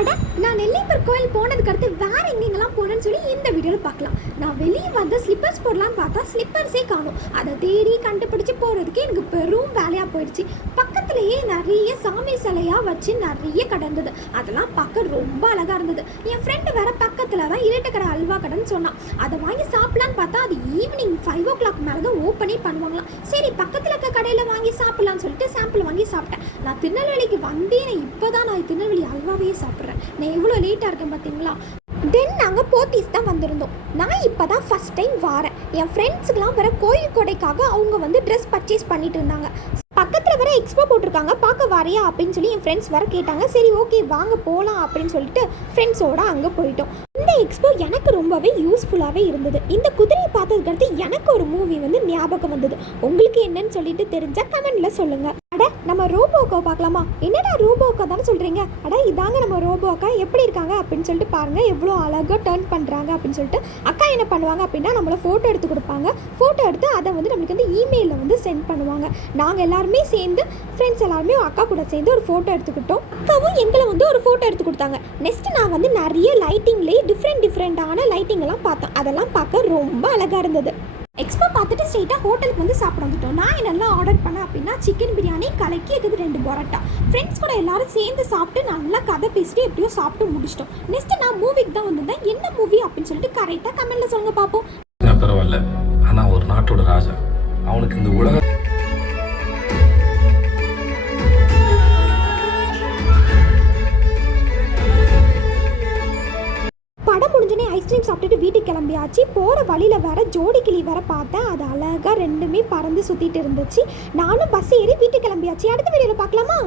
அட, நான் நெல்லியப்பர் கோயில் போனதுக்கு அடுத்து வேற எங்கெங்கெல்லாம் போனேன்னு சொல்லி இந்த வீடியோவில் பார்க்கலாம். நான் வெளியே வந்து ஸ்லிப்பர்ஸ் போடலான்னு பார்த்தா ஸ்லிப்பர்ஸே காணும். அதை தேடி கண்டுபிடிச்சி போகிறதுக்கே எனக்கு பெரும் வேலையாக போயிடுச்சு. பக்கத்துலேயே நிறைய சாமி சிலையாக வச்சு நிறைய கடை இருந்தது. அதெல்லாம் பார்க்க ரொம்ப அழகாக இருந்தது. என் ஃப்ரெண்டு வேற பக்கத்தில் தான் இருட்டுக்கடை அல்வா கடைன்னு சொன்னான். அதை வாங்கி சாப்பிட்லான்னு பார்த்தா அது ஈவினிங் 5 o'clock மேலே தான் ஓப்பனே பண்ணுவாங்களாம். சரி, பக்கத்தில் இருக்க கடையில் வாங்கி சாப்பிட்லான்னு சொல்லிட்டு சாம்பிள் வாங்கி சாப்பிட்டேன். நான் திருநெல்வேலிக்கு வந்தேன், இப்போ தான் நான் திருநெல்வேலி அல்வாவே சாப்பிட்றேன். நான் எவ்வளோ லேட்டாக இருக்கேன் பார்த்தீங்களா? தென் நாங்கள் போத்தீஸ் தான் வந்திருந்தோம். நான் இப்போ தான் ஃபஸ்ட் டைம் வரேன். என் ஃப்ரெண்ட்ஸுக்கெலாம் வர கோயில் கொடைக்காக அவங்க வந்து ட்ரெஸ் பர்ச்சேஸ் பண்ணிட்டு இருந்தாங்க. பக்கத்தில் வர எக்ஸ்போ போட்டிருக்காங்க, பார்க்க வரையா அப்படின்னு சொல்லி என் ஃப்ரெண்ட்ஸ் வர கேட்டாங்க. சரி, ஓகே வாங்க போகலாம் அப்படின்னு சொல்லிட்டு ஃப்ரெண்ட்ஸோடு அங்கே போயிட்டோம். இந்த எக்ஸ்போ எனக்கு ரொம்பவே யூஸ்ஃபுல்லாகவே இருந்தது. இந்த குதிரையை பார்த்ததுக்கடுத்து எனக்கு ஒரு மூவி வந்து ஞாபகம் வந்தது. உங்களுக்கு என்னன்னு சொல்லிட்டு தெரிஞ்சால் கமெண்டில் சொல்லுங்கள். அட, நம்ம ரோபோக்கோ பார்க்கலாமா? என்னடா ரோபோக்கோ தானே சொல்கிறீங்க? அட, இதாங்க நம்ம ரோபோக்கா. எப்படி இருக்காங்க அப்படின்னு சொல்லிட்டு பாருங்கள், எவ்வளோ அழகாக டர்ன் பண்ணுறாங்க அப்படின்னு சொல்லிட்டு. அக்கா என்ன பண்ணுவாங்க அப்படின்னா நம்மளை ஃபோட்டோ எடுத்து கொடுப்பாங்க. ஃபோட்டோ எடுத்து அதை வந்து நம்மளுக்கு வந்து இமெயிலில் வந்து சென்ட் பண்ணுவாங்க. நாங்கள் எல்லாருமே சேர்ந்து ஃப்ரெண்ட்ஸ் எல்லாருமே அக்கா கூட சேர்ந்து ஒரு ஃபோட்டோ எடுத்துக்கிட்டோம். அக்காவும் எங்களை வந்து ஒரு ஃபோட்டோ எடுத்து கொடுத்தாங்க. நெக்ஸ்ட்டு நான் வந்து நிறைய லைட்டிங்லேயே டிஃப்ரெண்டான லைட்டிங் எல்லாம் பார்த்தோம். அதெல்லாம் பார்க்க ரொம்ப அழகாக இருந்தது. எக்ஸ்போ பார்த்துட்டு ஸ்ட்ரெயிட்டாக ஹோட்டலுக்கு வந்து சாப்பிட வந்துட்டோம். நான் என்னெல்லாம் ஆர்டர் பண்ணேன் அப்படின்னா சிக்கன் பிரியாணி, கலக்கி இருக்குது 2 பரோட்டா. ஃப்ரெண்ட்ஸ் கூட எல்லாரும் சேர்ந்து சாப்பிட்டு நல்லா கதை பேசிட்டு எப்படியோ சாப்பிட்டு முடிச்சிட்டோம். நெக்ஸ்ட்டு நான் மூவிக்கு தான் வந்திருந்தேன். என்ன மூவி அப்படின்னு சொல்லிட்டு கரெக்டாக கமெண்ட்டில் சொல்லுங்க பார்ப்போம். பரவாயில்ல, ஆனால் ஒரு நாட்டோட ராஜா, அவனுக்கு இந்த உலக படம் முடிஞ்சோடனே ஐஸ்கிரீம் சாப்பிட்டுட்டு வீட்டுக்கு கிளம்பியாச்சு. போகிற வழியில் வேற ஜோடி கிளி வேற பார்த்தேன். அது அழகாக 2மே பறந்து சுற்றிட்டு இருந்துச்சு. நானும் பஸ் ஏறி வீட்டுக்கு கிளம்பியாச்சு. அடுத்த வீடியோவில் பார்க்கலாமா?